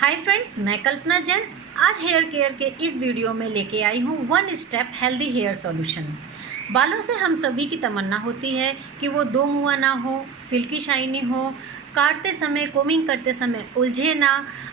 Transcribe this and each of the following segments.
Hi friends, मैं कल्पना जैन आज hair care के इस वीडियो में लेके आई हूँ one step healthy hair solution. बालों से हम सभी की तमन्ना होती है कि वो दो मुआ ना हो, सिल्की शाइनी हो, काटते समय कोमिंग करते समय उलझे ना,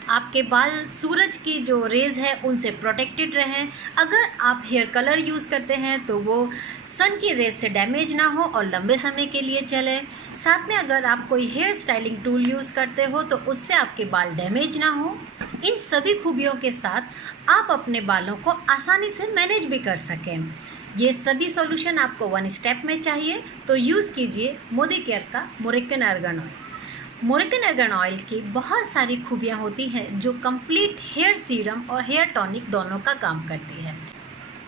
आपके बाल सूरज की जो रेज़ है उनसे प्रोटेक्टेड रहें। अगर आप हेयर कलर यूज़ करते हैं तो वो सन की रेज से डैमेज ना हो और लंबे समय के लिए चले। साथ में अगर आप कोई हेयर स्टाइलिंग टूल यूज़ करते हो तो उससे आपके बाल डैमेज ना हो। इन सभी खूबियों के साथ आप अपने बालों को आसानी से मैनेज भी कर सकें। ये सभी सॉल्यूशन आपको वन स्टेप में चाहिए तो यूज़ कीजिए मोदी केयर का मोरिकन आर्गन ऑयल। मोरिकन आर्गन ऑयल की बहुत सारी खूबियाँ होती हैं जो कंप्लीट हेयर सीरम और हेयर टॉनिक दोनों का काम करती है।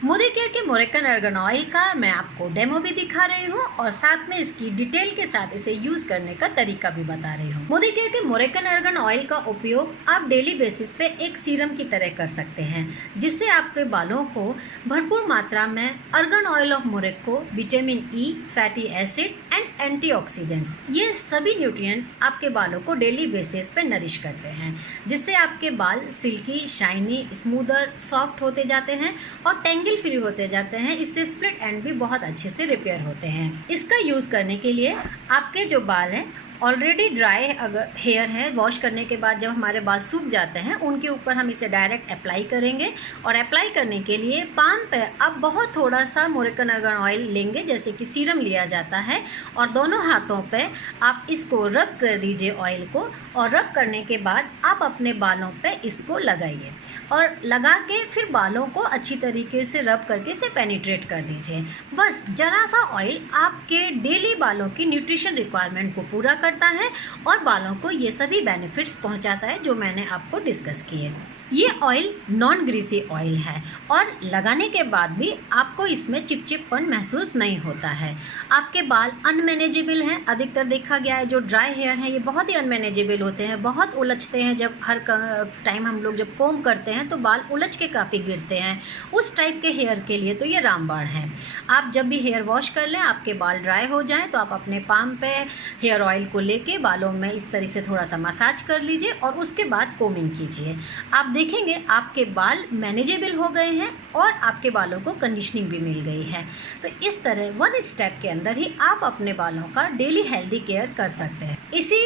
मोदी केयर के मोरिकन आर्गन ऑयल का मैं आपको डेमो भी दिखा रही हूँ और साथ में इसकी डिटेल के साथ इसे यूज़ करने का तरीका भी बता रही हूँ। मोदी केयर के मोरिकन आर्गन ऑयल का उपयोग आप डेली बेसिस पे एक सीरम की तरह कर सकते हैं, जिससे आपके बालों को भरपूर मात्रा में argan oil of Morocco, vitamin E, fatty acids and antioxidants, ये सभी न्यूट्रिएंट्स आपके बालों को डेली बेसिस पे नरिश करते हैं, जिससे आपके बाल सिल्की, शाइनी, स्मूदर, सॉफ्ट होते जाते हैं और टेंगल फ्री होते जाते हैं। इससे स्प्लिट एंड भी बहुत अच्छे से रिपेयर होते हैं। इसका यूज़ करने के लिए आपके जो बाल हैं ऑलरेडी ड्राई अगर हेयर है, वॉश करने के बाद जब हमारे बाल सूख जाते हैं उनके ऊपर हम इसे डायरेक्ट अप्लाई करेंगे। और अप्लाई करने के लिए पाम पे आप बहुत थोड़ा सा मोरिकन आर्गन ऑयल लेंगे, जैसे कि सीरम लिया जाता है, और दोनों हाथों पे आप इसको रब कर दीजिए ऑयल को। और रब करने के बाद आप अपने बालों पे इसको लगाइए और लगा के फिर बालों को अच्छी तरीके से रब करके इसे पेनिट्रेट कर दीजिए। बस जरा सा ऑयल आपके डेली बालों की न्यूट्रिशन रिक्वायरमेंट को पूरा करता है और बालों को ये सभी बेनिफिट्स पहुंचाता है जो मैंने आपको डिस्कस किए। ये ऑयल नॉन ग्रीसी ऑयल है और लगाने के बाद भी आपको इसमें चिपचिपपन महसूस नहीं होता है। आपके बाल अनमैनेजेबल हैं। अधिकतर देखा गया है जो ड्राई हेयर हैं ये बहुत ही अनमैनेजेबल होते हैं, बहुत उलझते हैं। जब हर टाइम हम लोग जब कोम करते हैं तो बाल उलझ के काफ़ी गिरते हैं। उस टाइप के हेयर के लिए तो ये रामबाण है। आप जब भी हेयर वॉश कर लें, आपके बाल ड्राई हो जाएँ तो आप अपने पाम पे हेयर ऑयल को लेके बालों में इस तरह से थोड़ा सा मसाज कर लीजिए और उसके बाद कोमिंग कीजिए। आप देखेंगे आपके बाल मैनेजेबल हो गए हैं और आपके बालों को कंडीशनिंग भी मिल गई है। तो इस तरह वन स्टेप के अंदर ही आप अपने बालों का डेली हेल्दी केयर कर सकते हैं। इसी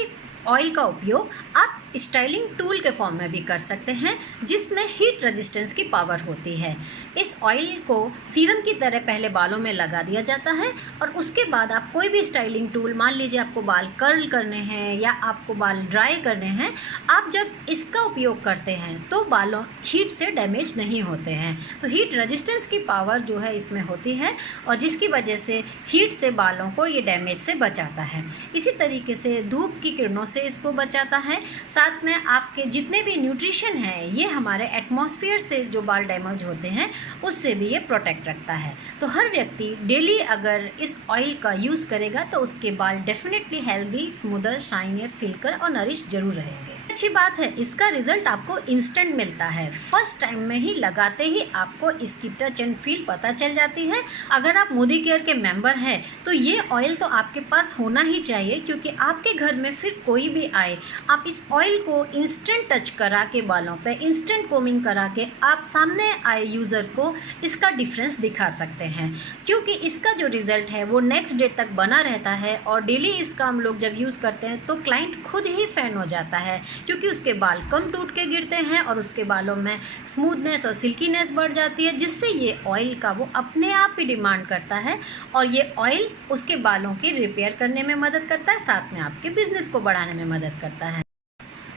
ऑयल का उपयोग आप स्टाइलिंग टूल के फॉर्म में भी कर सकते हैं, जिसमें हीट रेजिस्टेंस की पावर होती है। इस ऑयल को सीरम की तरह पहले बालों में लगा दिया जाता है और उसके बाद आप कोई भी स्टाइलिंग टूल, मान लीजिए आपको बाल कर्ल करने हैं या आपको बाल ड्राई करने हैं, आप जब इसका उपयोग करते हैं तो बालों हीट से डैमेज नहीं होते हैं। तो हीट रेजिस्टेंस की पावर जो है इसमें होती है और जिसकी वजह से हीट से बालों को ये डैमेज से बचाता है। इसी तरीके से धूप की किरणों से इसको बचाता है। साथ में आपके जितने भी न्यूट्रिशन हैं ये हमारे एटमॉस्फेयर से जो बाल डैमेज होते हैं उससे भी ये प्रोटेक्ट रखता है। तो हर व्यक्ति डेली अगर इस ऑयल का यूज़ करेगा तो उसके बाल डेफिनेटली हेल्दी, स्मूदर, शाइनियर, सिल्कर और नरिश जरूर रहेंगे। अच्छी बात है, इसका रिजल्ट आपको इंस्टेंट मिलता है। फर्स्ट टाइम में ही लगाते ही आपको इसकी टच एंड फील पता चल जाती है। अगर आप मोदी केयर के मेंबर हैं तो ये ऑयल तो आपके पास होना ही चाहिए, क्योंकि आपके घर में फिर कोई भी आए, आप इस ऑयल को इंस्टेंट टच करा के बालों पे इंस्टेंट कोमिंग करा के आप सामने आए यूज़र को इसका डिफरेंस दिखा सकते हैं, क्योंकि इसका जो रिज़ल्ट है वो नेक्स्ट डे तक बना रहता है। और डेली इसका हम लोग जब यूज़ करते हैं तो क्लाइंट खुद ही फ़ैन हो जाता है, क्योंकि उसके बाल कम टूट के गिरते हैं और उसके बालों में स्मूथनेस और सिल्कीनेस बढ़ जाती है, जिससे ये ऑयल का वो अपने आप ही डिमांड करता है और ये ऑयल उसके बालों की रिपेयर करने में मदद करता है, साथ में आपके बिजनेस को बढ़ाने में मदद करता है।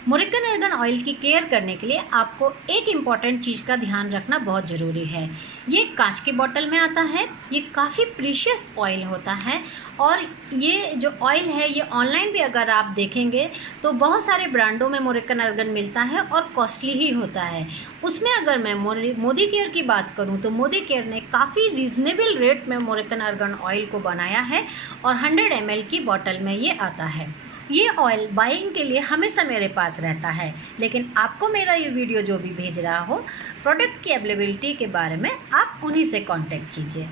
मोरिकन आर्गन ऑयल की केयर करने के लिए आपको एक इम्पॉर्टेंट चीज़ का ध्यान रखना बहुत ज़रूरी है। ये कांच की बोतल में आता है, ये काफ़ी प्रीशियस ऑयल होता है और ये जो ऑयल है ये ऑनलाइन भी अगर आप देखेंगे तो बहुत सारे ब्रांडों में मोरिकन आर्गन मिलता है और कॉस्टली ही होता है। उसमें अगर मैं मोदी केयर की बात करूँ तो मोदी केयर ने काफ़ी रीज़नेबल रेट में मोरिकन आर्गन ऑयल को बनाया है और 100 ml की बोतल में ये आता है। ये ऑयल बाइंग के लिए हमेशा मेरे पास रहता है, लेकिन आपको मेरा ये वीडियो जो भी भेज रहा हो प्रोडक्ट की अवेलेबिलिटी के बारे में आप उन्हीं से कांटेक्ट कीजिए।